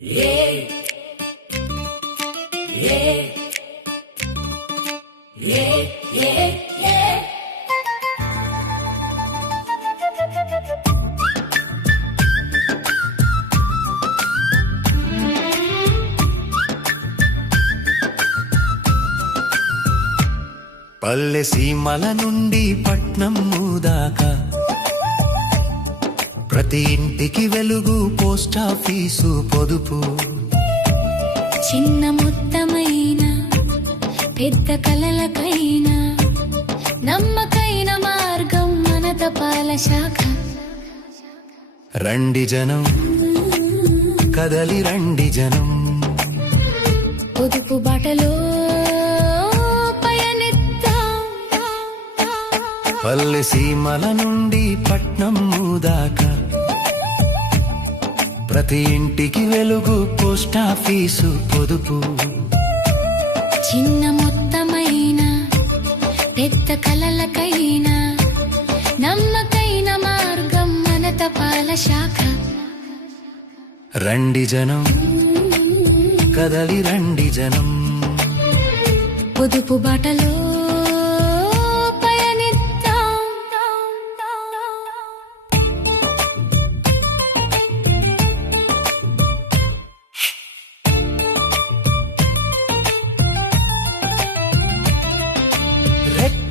పల్లె సీమల నుండి పట్నం దాకా ప్రతి ఇంటికి వెలుగు పోస్టాఫీసు పొదుపు. చిన్న మొత్తమైన పెద్ద కలలకైనా నమ్మకైన మార్గం మన తపాల శాఖ. రండి జనం కదలి రండి జనం. పొదుపు బాటలో పల్లె సీమల నుండి పట్నం దాకా ప్రతి ఇంటికి వెలుగు పోస్టాఫీసు పొదుపు. చిన్న మొత్తమైన పెద్ద కలలకైనా నమ్మకైన మార్గం మన తపాల శాఖ. రండి జనం కదలి రండి జనం. పొదుపు బాటలో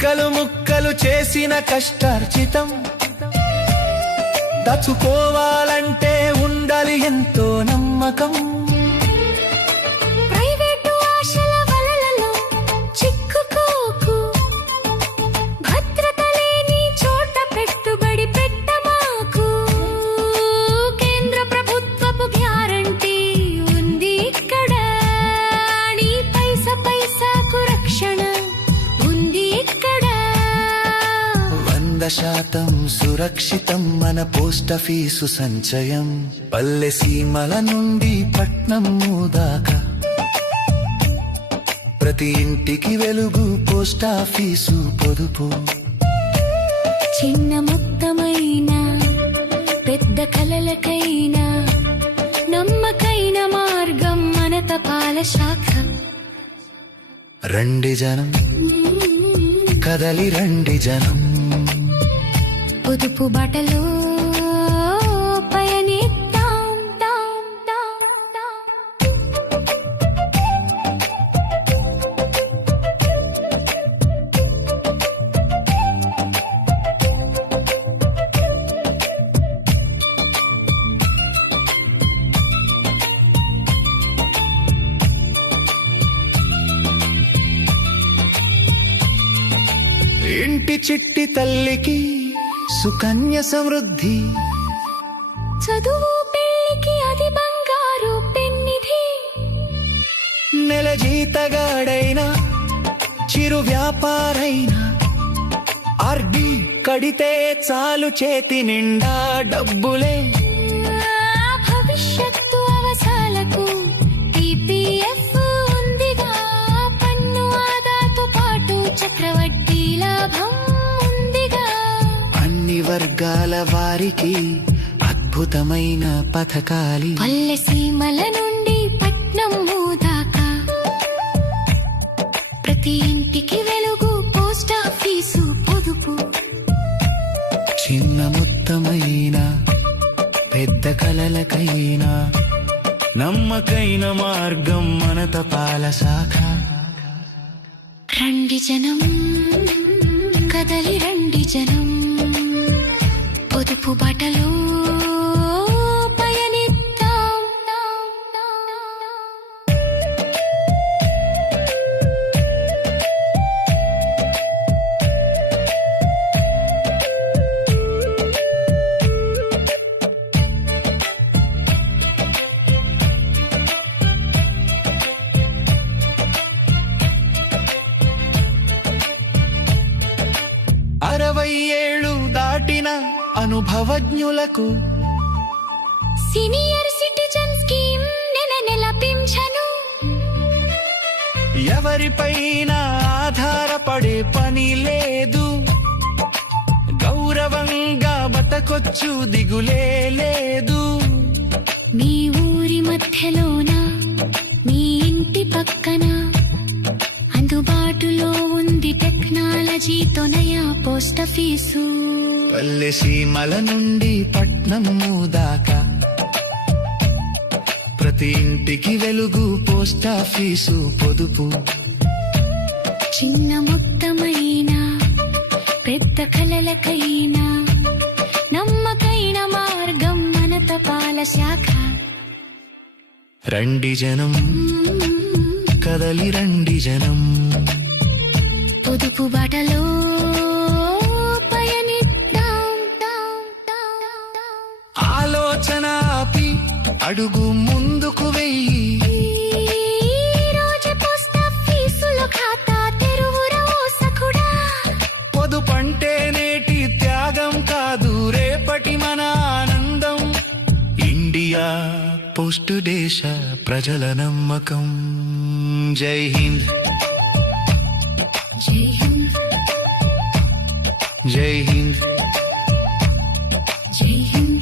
ముక్కలు ముక్కలు చేసిన కష్టార్జితం. దచుకోవాలంటే ఉండాలి ఎంతో నమ్మకం. వంద శాతం సురక్షితం మన పోస్టాఫీసు సంచయం. పల్లె సీమల నుండి పట్నం దాకా ప్రతి ఇంటికి వెలుగు పోస్టాఫీసు పొదుపు. చిన్న మొత్తమైన పెద్ద కలలకైనా నమ్మకైన మార్గం మన తపాల శాఖ. రండి జనం. కదలి రండి జనం. పొదుపు బాటలో ఇంటి చిట్టి తల్లికి సుకన్య సమృద్ధి. చదువు పెళ్ళికి అది బంగారు పెన్నిధి. నెల జీతగాడైనా చిరు వ్యాపారైనా ఆర్డి కడితే చాలు చేతి నిండా డబ్బులే. వర్గాల వారికి అద్భుతమైన పథకాలి. పల్లె సీమల నుండి పట్నం దాకా ప్రతి ఇంటికి వెలుగు పోస్టాఫీసు పొదుపు. చిన్న మొత్తమైన పెద్ద కలలకైనా నమ్మకైన మార్గం మన తపాల శాఖ. రండి జనం కదలి రండి జనం. పొదుపు బాటలో అనుభవజ్ఞులకు. సీనియర్ సిటిజన్ స్కీమ్ నెల నెల పింఛను ఎవరిపైన ఆధారపడే పని లేదు. గౌరవంగా బతకొచ్చు దిగులే లేదు. మీ ఊరి మధ్యలోన మీ ఇంటి పక్కన అందుబాటులో ఉంది టెక్నాలజీతో నయా పోస్ట్ ఆఫీసు. పల్లె సీమల నుండి పట్నం దాకా ప్రతి ఇంటికి వెలుగు పోస్టాఫీసు పొదుపు. చిన్న మొత్తమైన పెద్ద కలలకైనా నమ్మకైన మార్గం మన తపాల శాఖ. రండి జనం కదలి రండి జనం. పొదుపు బాటలో అడుగు ముందుకు వెయ్యి. పొదుపంటే నేటి త్యాగం కాదు రేపటి మన ఆనందం. ఇండియా పోస్ట్ దేశ ప్రజల నమ్మకం. జై హింద్. జై హింద్. జై హింద్.